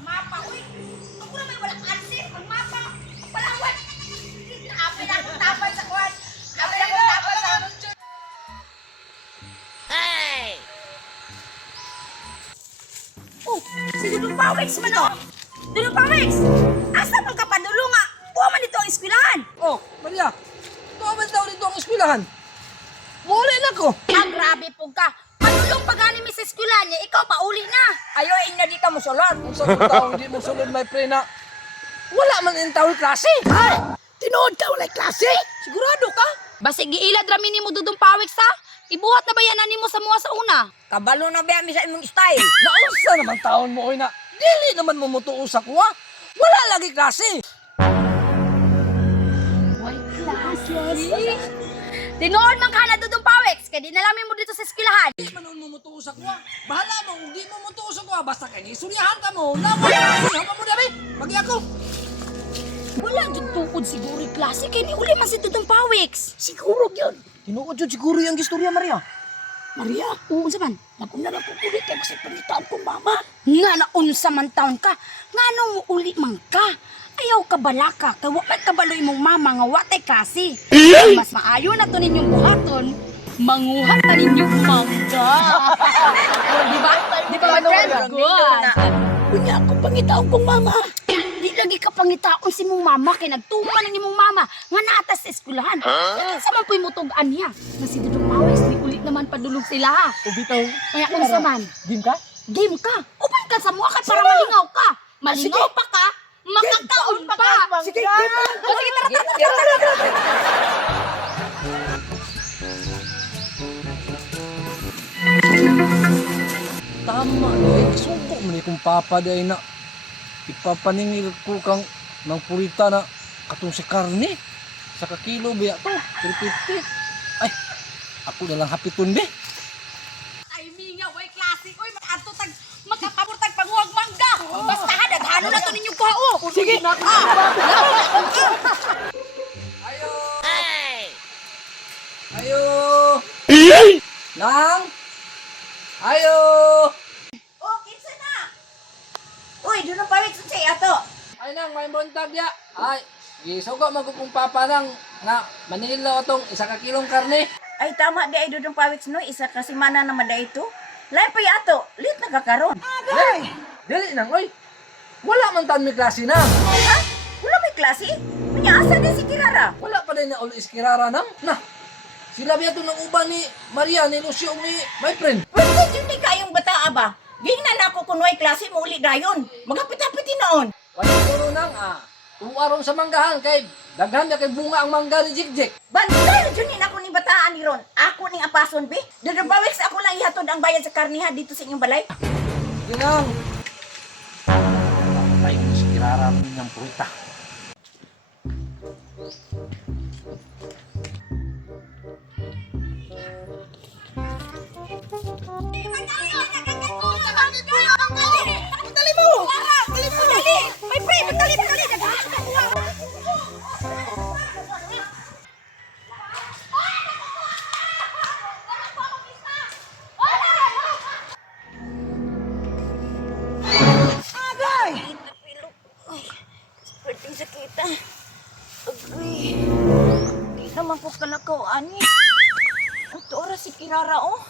sa mapa. Uy, ako na may walang answer. Ang mapa. Ang palawan. Apay na akong tapad sa kwan. Apay na akong tapad sa... Hey! Oh, si Dudong Pawex man o. Dudong Pawex! Asa pang kapanulo nga? Buha man ito ang eskwelahan. Oh, Maria, tuwaman daw dito ang eskwelahan. Muli na ko. Ah, grabe po ka. Panulong pag-ani mi sa eskwelahan niya, ikaw pauli na. Ayo, ina di ka mo sulod. Kung sa mga tao hindi mo sunod may prena, wala man yung tao klase. Ay! Tinood ka walay klase? Sigurado ka? Basi giilad rami nimo Dudong Pawex ha? Ibuhat na ba yan ani mo sa mga sa una? Kabalo na ba mi sa imong style? Naunsa naman taon mo, oy na. Dili naman mo mutuo sa kuha. Wala lagi klase. Why klase? Tinood man ka na Dudong Pawex, kaya di nalamin mo dito sa eskwelahan. Hindi man mo mutuo sa kuha. Bahala mo, hindi mo mutuo sa kuha. Basta kay isuryahan ka mo. Nawala klase. Hapa mo dami. Magi ako. Wala dyan tukod siguro yung klase, kaya ni uli man si Dudong Pawex. Siguro yun. Tinuod yun siguro yung istorya, Maria. Maria, Oo, unsa man? naguna na ko kulit kay sa palitaan kong mama. Nga na unsa man taon ka, nga no mo uli man ka. Ayaw ka balaka, kay wa may kabaloy mong mama nga watay kasi. Mas maayo na to ninyong buhaton, manguhat na ninyong mangga. Di ba? Di ba, my friend? Good. Kunya ako pangitaon kong mama. Di lagi ka pangitaon si mong mama kay nagtuman ang imong mama nga naata sa eskwelahan. Sa man po'y mutugaan niya. Na si Dudong Pawex, di ulit naman padulog sila ha. Ubitaw. Kaya unsa man? Game ka? Game ka. Upan ka sa mukha kay para malingaw ka. Malingaw pa ka, makakaon pa. Sige, game pa. O sige, tara. Tama, eh. Suko mo ni kung papa day na. Ipapaningil ko kang ng purita na katong si karne. Sa kakilo biya to, 350. Ay, ako na lang hapiton be. Ay, minga, way klase. Uy, mag-ato tag, magkapabor tag panguhag mangga. Basta ha, daghano na to ninyong kuha. Sige na. Ayo. Ayo. Lang. Ayo. Oh, kinsa na? Uy, Dudong Pawex, unsay ato? Ay nang may buntag ya. Ay, gisugo man ko kung papa nang nga Manila otong isa ka kilong karne. Ay tama di ay Dudong Pawex no, isa ka semana na mada ito. Lain pa yato, lit nagkakaroon. Dili nang oy. Wala man tan mi klase na. Ha? Wala may klase? Kunya asa din si Kirara? Wala pa din na ulo iskirara nang. Na. Sila biya to ng uban ni Maria ni Lucio ni my friend. Pwede yun di kayong bataa ba? Gingnan na ako kunway klase mo uli dayon. Magapit-apit noon. Wala puro nang tuwaron sa manggahan kay daghan na kay bunga ang mangga ni Jigjik. Banday junin ako ni bataan ni Ron. Ako ning apason bi. Dudong Pawex ako lang ihatod ang bayad sa karniha dito sa inyong balay. Ginang. Ay, iskirara ng purita. Dali mo! Dali mo, dali! May pre, magdali, magdali! Agay! Pwede sa kita. Agay. Di naman ko kalakaw, ani. Ito oras si Kirara, oh.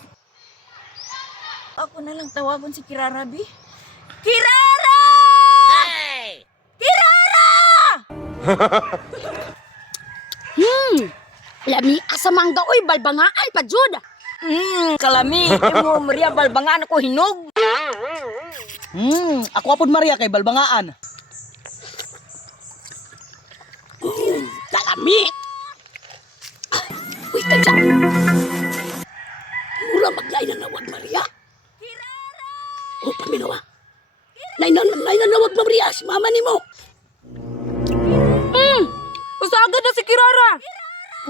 Ako na lang tawagon si Kirara, bi. Kirara! Kirara! Lami asa mangga oy balbangaan pa jud. Kalami. Imo, Maria, balbangan ako hinog. Ako apod Maria kay balbangaan. Kalami. Uy, tadya. Mura maglay na nawag Maria. Oh, paminawa. Nay na nawag Maria, si mama ni mo. Usagad na si Kirara.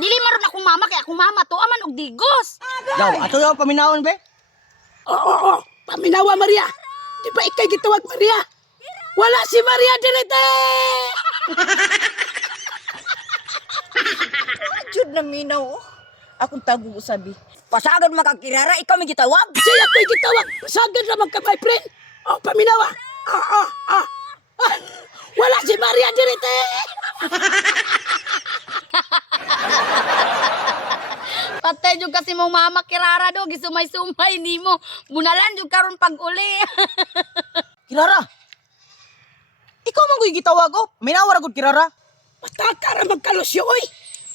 Dili maron akong mama kay akong mama to aman og digos. Daw, ato daw paminawon be? Oo, paminawa Maria. Di ba ikay gitawag Maria? Wala si Maria direte! Jud na minaw, oh. Akong tago usabi. Pasagad makakirara, ikaw may gitawag? Siya ko'y gitawag. Pasagad naman ka, my friend. Oh, paminawa. si Maria dirite. Patay jud kasi mong mama Kirara do gisumay-sumay nimo. Bunalan jud karon pag-uli. Kirara. Ikaw man ko'y gitawag ko. Minawar agad Kirara. Mataka ra magkalusyo oy.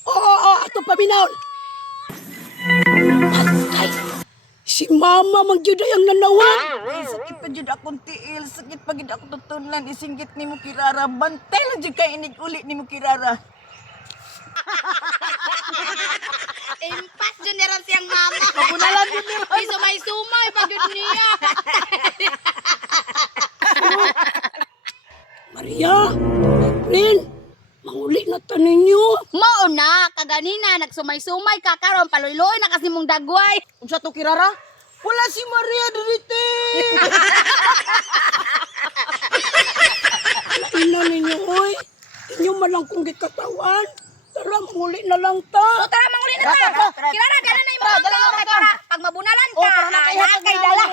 Oo, ato paminaw. Patay. Si mama magyud ang nanawan. Ay, sakit pa jud akong tiil, sakit pa gid ako tutunan, isinggit nimo Kirara, bantay lang jud kay inig uli nimo Kirara. Impas jud niran siyang mama. Bunalan jud ni. Gisumay-sumay pa jud niya. Maria, Rin, manguli na ta ninyo. Mao na kaganina nagsumay-sumay ka karon paluy-luoy na kasi mong dagway. Unsa to Kirara? Wala si Maria dirite. Ina ninyo oy. Inyo man lang kung gikatawan. Tara, manguli na lang ta. O tara manguli na ta. Kirara dala na imong mga pag mabunalan ka. Oh, tara na kayo. Kay dala.